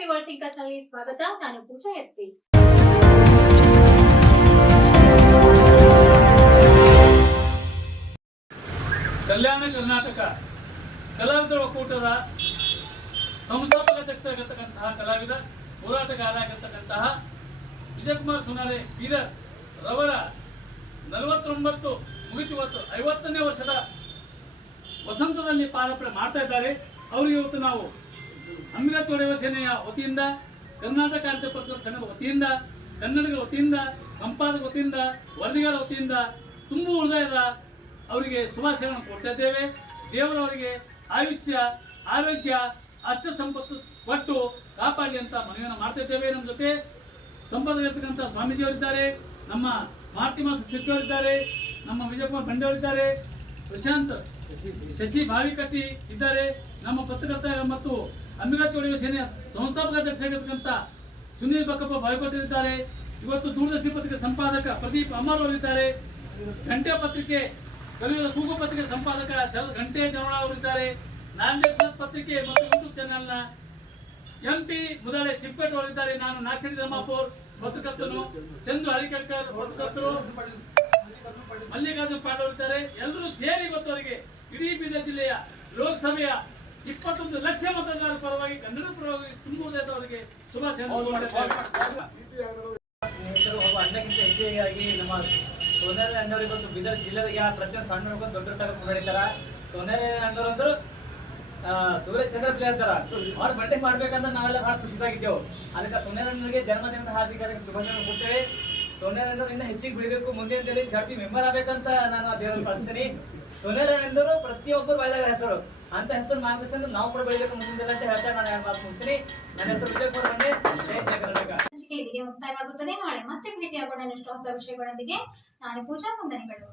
ನಲ್ಲಿ ಸ್ವಾಗತ. ನಾನು ಪೂಜಾ ಎಸ್ಪಿ. ಕಲ್ಯಾಣ ಕರ್ನಾಟಕ ಕಲಾವಿದರ ಒಕ್ಕೂಟದ ಸಂಸ್ಥಾಪಕ ಅಧ್ಯಕ್ಷರಾಗಿರ್ತಕ್ಕಂತಹ ಕಲಾವಿದ ಹೋರಾಟಗಾರ ಆಗಿರ್ತಕ್ಕಂತಹ ವಿಜಯಕುಮಾರ್ ಸುನಾರೆ ಬೀದರ್ ರವರ ನಲವತ್ತೊಂಬತ್ತು, ಮುಗಿತಿವತ್ತು ಐವತ್ತನೇ ವರ್ಷದ ವಸಂತದಲ್ಲಿ ಪಾದಾರ್ಪಣೆ ಮಾಡ್ತಾ ಇದ್ದಾರೆ. ಅವರು ಇವತ್ತು ನಾವು ಅಂಬಿಗಾ ಚೌಡೇವ ಸೇನೆಯ ವತಿಯಿಂದ, ಕರ್ನಾಟಕ ಕಾರ್ಯಕರ್ತರ ಸಂಘದ ವತಿಯಿಂದ ಕನ್ನಡಿಗರ ವತಿಯಿಂದ, ಸಂಪಾದಕ ವತಿಯಿಂದ, ವರದಿಗಾರ ವತಿಯಿಂದ ತುಂಬು ಹೃದಯದ ಅವರಿಗೆ ಶುಭಾಶಯಗಳನ್ನು ಕೊಡ್ತಾ ಇದ್ದೇವೆ. ದೇವರವರಿಗೆ ಆಯುಷ್ಯ, ಆರೋಗ್ಯ, ಅಷ್ಟ ಸಂಪತ್ತು ಕೊಟ್ಟು ಕಾಪಾಡಿ ಅಂತ ಮನವಿಯನ್ನು ಮಾಡ್ತಾ ಇದ್ದೇವೆ. ನಮ್ಮ ಜೊತೆ ಸಂಪಾದಕರ್ತಕ್ಕಂಥ ಸ್ವಾಮೀಜಿಯವರಿದ್ದಾರೆ, ನಮ್ಮ ಮಾರ್ತಿ ಮಾಸ ಸಚಿವರಿದ್ದಾರೆ, ನಮ್ಮ ವಿಜಯಕುಮಾರ್ ಬಂಡೆಯವರಿದ್ದಾರೆ ಪ್ರಶಾಂತ್ ಶಶಿ ಬಾವಿಕಟ್ಟಿ ಇದ್ದಾರೆ. ನಮ್ಮ ಪತ್ರಕರ್ತ ಮತ್ತು ಅಂಬಿಗಾ ಚೌಡಿ ಸೇನೆ ಸಂಸ್ಥಾಪಕ ಅಧ್ಯಕ್ಷರಾಗಿರ್ತಕ್ಕಂಥ ಸುನೀಲ್ ಬಕ್ಕಪ್ಪ ಬಾಯ್ಕೋಟೆ ಇದ್ದಾರೆ ಇವತ್ತು ದೂರದರ್ಶಿ ಪತ್ರಿಕೆ ಸಂಪಾದಕ ಪ್ರದೀಪ್ ಅಮರ್ ಅವರಿದ್ದಾರೆ. ಗಂಟೆ ಪತ್ರಿಕೆ ಕಲಿಯುವ ಕೂಗು ಪತ್ರಿಕೆ ಸಂಪಾದಕ ಚಲ- ಗಂಟೆ ಜವಳ ಅವರಿದ್ದಾರೆ. ನಾಂದೇಡ್ ಪ್ಲಸ್ ಪತ್ರಿಕೆ ಮತ್ತು ಯೂಟ್ಯೂಬ್ ಚಾನೆಲ್ನ ಎಂ ಪಿ ಮುದಾಳೆ ಚಿಪ್ಪೇಟ್ ಅವರಿದ್ದಾರೆ. ನಾನು ನಾಚಡಿ ಧರ್ಮಾಪುರ್, ಪತ್ರಕರ್ತನು. ಚಂದು ಹಳಿಕಡ್ಕರ್ ಪತ್ರಕರ್ತರು. ಮಲ್ಲಿಕಾರ್ಜುನ್ ಪಾಂಡವರಿದ್ದಾರೆ ಎಲ್ಲರೂ ಸೇರಿ ಇವತ್ತು ಅವರಿಗೆ ಇಡೀ ಬೀದರ್ ಜಿಲ್ಲೆಯ ಲೋಕಸಭೆಯ ಇಪ್ಪತ್ತೊಂದು ಲಕ್ಷ ಮತದಾರರ ಪರವಾಗಿ ಕನ್ನಡ ಪರವಾಗಿ ತುಂಬುವುದವರಿಗೆ ಶುಭಾಶಯ ಸ್ನೇಹಿತರು ಒಬ್ಬ ಅಣ್ಣಕ್ಕಿಂತ ಹೆಚ್ಚಿಗಾಗಿ ನಮ್ಮ ಸೋನೇರಿ ಅಣ್ಣವ್ರಿಗೆ ಬೀದರ್ ಜಿಲ್ಲೆಗೆ ಪ್ರತಿಯೊಂದು ಸಣ್ಣ ದೊಡ್ಡ ತಗೊಂಡು ನಡೀತಾರ ಸೋನೇರಿ ಅಣ್ಣವ್ರು ಅಂದ್ರು ಆ, ಸೂರಜ್ ಚಂದ್ರ ಪ್ಲೇ ಅಂತಾರ. ಅವ್ರ ಬರ್ಡೇ ಮಾಡ್ಬೇಕಂತ ನಾವೆಲ್ಲ ಬಹಳ ಖುಷಿಯಾಗಿದ್ದೆವು ಅದಕ್ಕೆ ಸೋನೇರಿ ಅಣ್ಣನಿಗೆ ಜನ್ಮದಿನದ ಹಾರ್ದಿಕ ಶುಭಾಶಯ ಕೊಡ್ತೇವೆ. ಸೋನೇರಿ ಇನ್ನ ಹೆಚ್ಚಿಗೆ ಬೆಳಿಬೇಕು ಮುಂದೆ ದಿನ ಜಾತಿ ಮೆಂಬರ್ ಆಗ್ಬೇಕಂತ ನಾನು ದೇವರಲ್ಲಿ ಸೋನಿಯಾ ಅಣ್ಣಂದರು ಪ್ರತಿಯೊಬ್ಬರು ಬಾಯ್ದಾಗ ಹೆಸರು. ಅಂತ ಹೆಸರು ಮಾರ್ಗದರ್ಶನ ನಾವು ಕೂಡ ಬೆಳಿಬೇಕು ಮುಂದಿನ ಅಂತ ಹೇಳ್ತಾ ನಾನು ಎರಡು ಮಾತು ಮುಗಿಸ್ತೀನಿ. ನನ್ನ ಹೆಸರು ವಿಜಯ್ ಜಯ ಕರ್ನಾಟಕ ಇಲ್ಲಿಗೆ ಮುಕ್ತಾಯವಾಗುತ್ತದೆ. ನಾಳೆ ಮತ್ತೆ ಭೇಟಿಯಾಗೋಣ. ಇಷ್ಟು ಹೊಸ ವಿಷಯಗಳೊಂದಿಗೆ ನಾನು ಪೂಜಾ ವಂದನೆಗಳು.